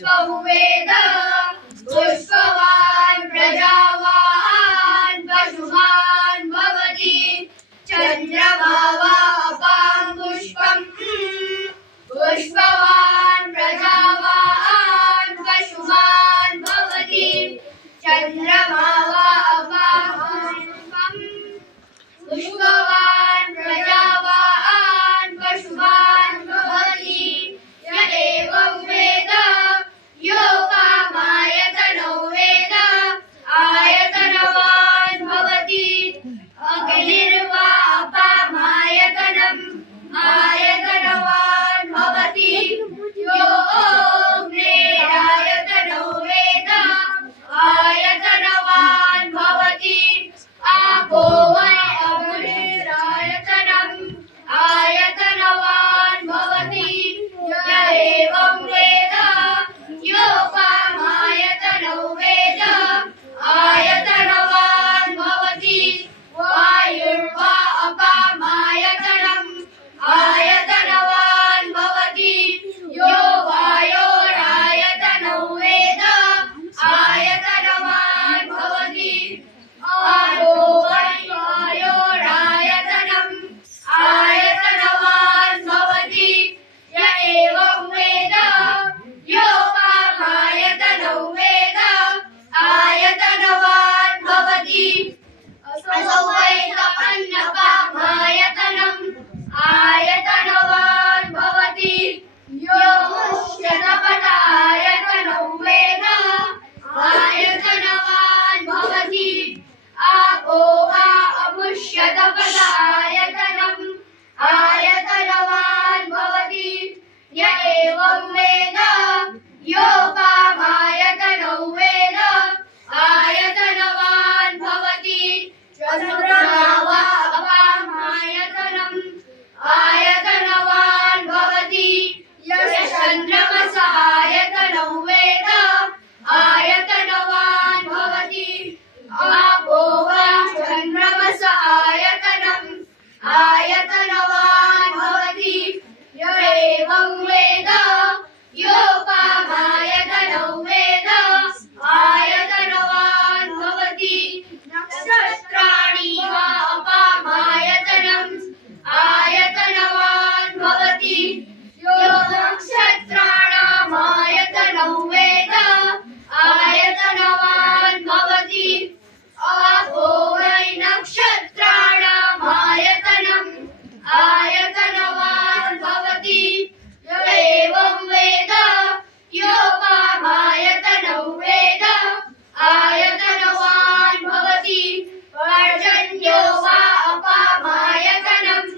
पुष्पवेद पुष्पवान् प्रजावान् पशुमान् भवति चन्द्रमा अपां पुष्पम् पुष्पवान् प्रजावान् पशुमान् भवति चन्द्रमा अपां पुष्पम् पुष्पवान् प्रजावान् पशुमान् भवति य एवं वेद योगामायतनो वेद आयतनवान् भवति अग्निर्वा अपामायतनम् आयतनवान् भवति यो अग्निरायतनो वेद आयतनवान् भवति आपो वै अग्निरायतनम् आयतनवान् भवति य एवं वेद योगामायतनो वेद आयतनवान् भवति वायुर्वा अपामायतनम् आयतनवान् भवति यो वायोरायतनो वेद आयतनवान् भवति आपो वै वायोरायतनम् आयतनवान् भवति य एवं वेद योगामायतनो वेद आयतनवान् भवति असौ वै तपन्नपामायतनम् आयतनवान् भवति यो मुष्यतपदायतनो वेद आयतनवान् भवति आपो वा अमुष्यतपदायतनम् आयतनवान् भवति य एवं वेद योगामायतनो वेद आयतनवान् भवति चन्द्रमा वा अपामायतनम् आयतनवान् भवति यस्य चन्द्रमसः आयतनो वेद आयतनवान् भवति आपो वा चन्द्रमसः आयतनम् आयतनवान् भवति य एवं वेद योगामायतनो वेद आयतनवान् भवति नक्षत्राणि वा अपामायतनम् आयतनवान् भवति यो नक्षत्राणामायतनो वेद आयतनवान् भवति आपो वै नक्षत्राणामायतनम् आयतनवान् भवति य एवं वेद योगामायतनो वेद आयतनवान् भवति पर्जन्यो वा अपामायतनम्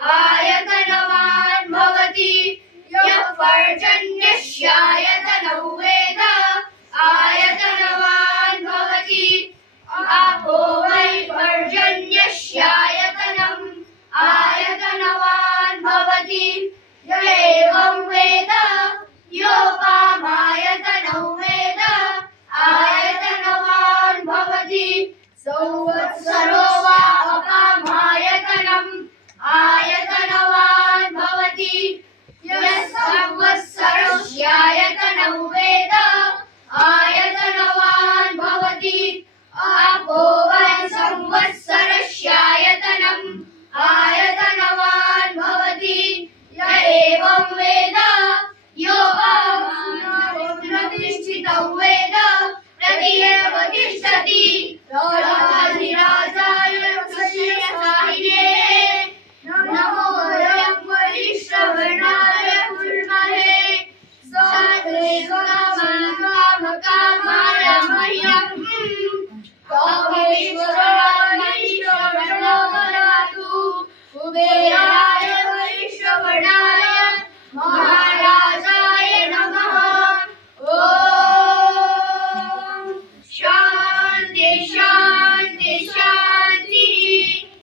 आयतनवान् भवति यः पर्जन्यस्यायतनो वेद आयतनवान् भवति आपो वै पर्जन्यस्यायतनम् आयतनवान् भवति य एवं वेद योगामायतनो वेद आयतनवान् भवति संवत्सरो वा अपामायतनम् आयतनवान् भवति यः संवत्सरस्यायतनो वेद आयतनवान् भवति आपो वै संवत्सरस्यायतनम् आयतनवान् भवति य एवं वेद योगामानप्रतिष्ठितं वेद प्रतिएव तिष्ठति राजाधिराजा